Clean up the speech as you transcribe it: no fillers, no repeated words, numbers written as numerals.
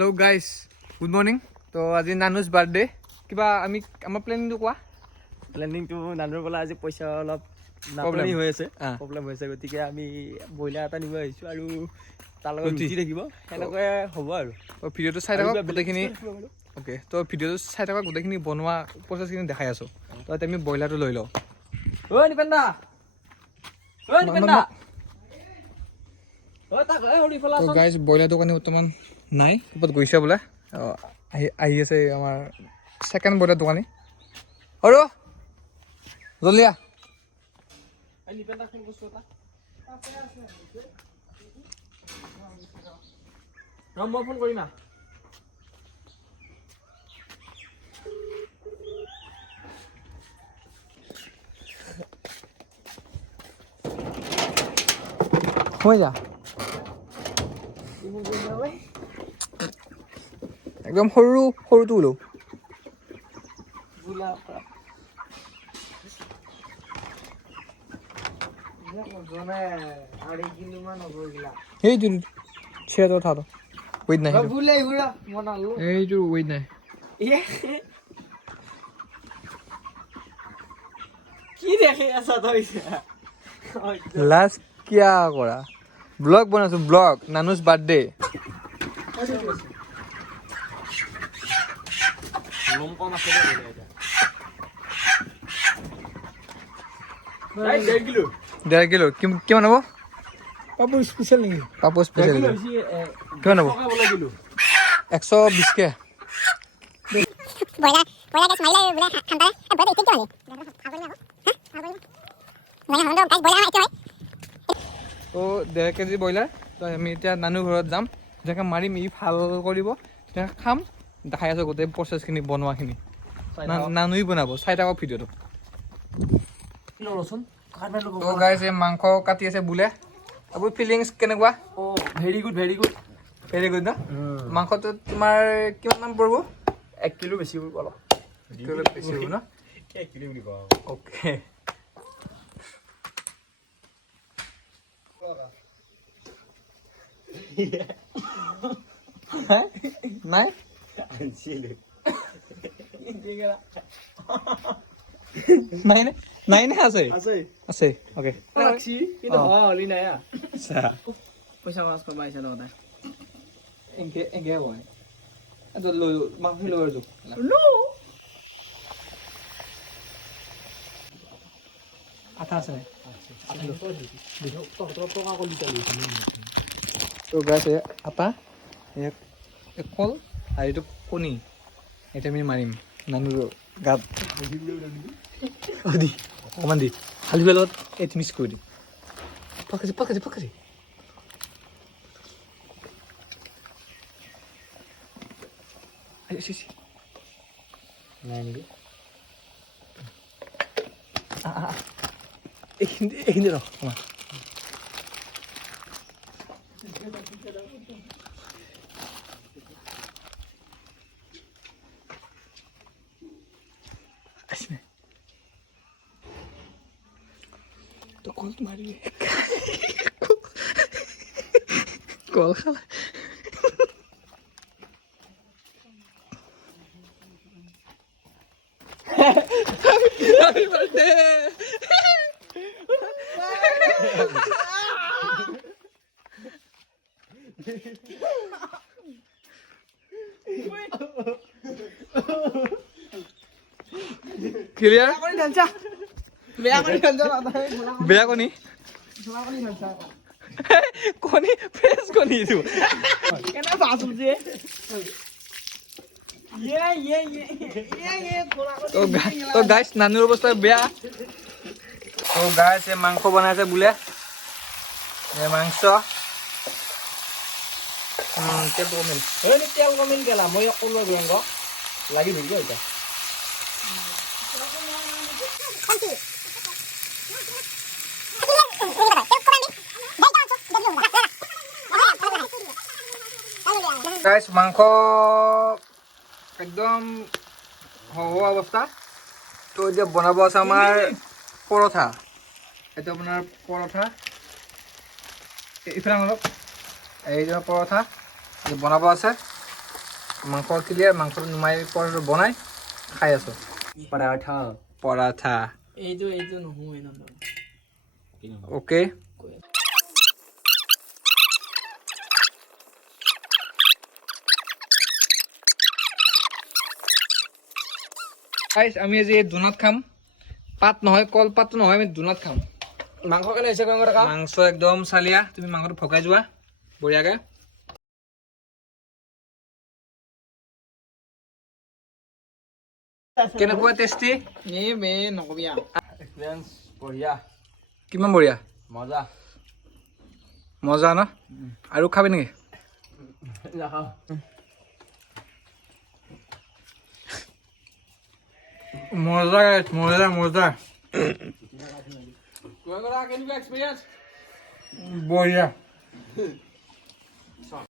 Hello guys good morning तो आज नानुज birthday किबा आमी आमार प्लेनिंग कोआ প্লেনিং তো নানুৰ বলা আজি পইচা অলপ নাটনি হৈ আছে প্ৰবলেম হৈছে গতিকে আমি বইলাৰ এটা নিব আহিছো আৰু তাৰ লগত ৰুটি থাকিব হেনেকৈ হ'ব আৰু ভিডিঅটো চাই থাকক গোটেইখিনি ওকে তো ভিডিঅটো চাই থাকক গোটেইখিনি বনোৱা প্ৰচেছখিনি দেখাই আছো তো আমি বইলাৰটো লৈ লওঁ ঐ নিপেন্দা ঐ তাক হৰি ফলা তো গাইস বইলাৰটো কানি বৰ্তমান নাই ক'ত গৈছে বোলে আহি আছে আমাৰ সেকেন্ড বইলাৰ দোকানী আৰু জলদি আ এই নিপেন্দা ফোন কৰিছো এটা মই ফোন কৰিম হৈ যা একদম সৰুটো ওলো এইটো চেয়াৰটো উঠাটো ৱেইট নাই এইটো ৱেইট নাই কি দেখি আছা তই লাষ্ট কিয়া কৰা ব্লগ বনাইছো ব্লগ নানুজ বাৰ্থডে লম কম আছে দে এটা 1.5 কিলো কিমান হ'ব পাপু স্পেশাল নেকি পাপু স্পেশাল কিমান হ'ব 120 কে Bola guys, maila bola khanda hai. Bola ikte kya hai? Maila hondo guys bola ikte hai. তো 1.5 কেজি ব্ৰইলাৰ তো আমি এতিয়া নানুৰ ঘৰত যাম যেনেকৈ মাৰিম ই ভাল কৰিব তেনেকৈ খাম দেখাই আছোঁ গোটেই প্ৰচেছখিনি বনোৱাখিনি নানুই বনাব চাই থাকক ভিডিঅ'টো তো গাইছ এই মাংস কাটি আছে বোলে আপোনাৰ ফিলিংছ কেনেকুৱা ভেৰি গুড ভেৰি গুড ন মাংসটো তোমাৰ কিমান মান পৰিব 1 কিলো বেছি হ'ব অলপ 1 কিলো বেছি হ'ব ন 1 কিলো বুলি কওঁ ওকে নাই আনছিলে নাই আছে আছে ওকে ৰাখছি কিন্তু হলি নাই আচ্ছা পইচা খৰচ কৰিব আহিছে লগতে এংকে হয় এটো লৈ মাংস লৈ আৰু আঠা আছে তো গাছ আটা এক কল আৰু এইটো কণী এটা আমি মাৰিম নানুৰ গাত অকণমান দি হালধি লগত এইটো মিক্স কৰি দিম পাকাজি এইখিনি ৰখ অকণমান তো কলটো মাৰি কল খালা Happy birthday! Clear? বেয়া কণী কণী ফ্ৰেছ কণী এইটো কেনে বাছ উঠে তো গাইছ নানুৰ অৱস্থা বেয়া তো গাইছ মাংস বনাইছে বোলে মাংস তেল কমিল গেলা মই অকলো গৰংগ লাগি ধৰিব এতিয়া গাইছ মাংস একদম হোৱা অৱস্থা তো এতিয়া বনাব আছে আমাৰ পৰঠা এইটো আপোনাৰ পৰঠা এইফালে অলপ এই যে পৰঠা বনাব আছে মাংস ক্লিয়াৰ, মাংসটো নুমাই পৰঠাটো বনাই খাই আছোঁ। পৰাঠা পৰাঠা এইটো নহয় নম্বৰ অ'কে। গাইছ আমি আজি দুনাত খাম। পাত নহয়, কলপাতটো নহয়, আমি দুনাত খাম। মাংস কেনে হৈছে গংগা? মাংস একদম চালিয়া। তুমি মাংসটো ভগাই যোৱা বঢ়িয়াকে। কেনেকুৱা টেষ্টি? নকবি এক্সপিৰিয়েঞ্চ বঢ়িয়া, কিমান বঢ়িয়া, মজা। মজা ন? আৰু খাবি নেকি? মজা গাইছ, মজা মজা। কেনেকুৱা এক্সপিৰিয়েঞ্চ? বঢ়িয়া।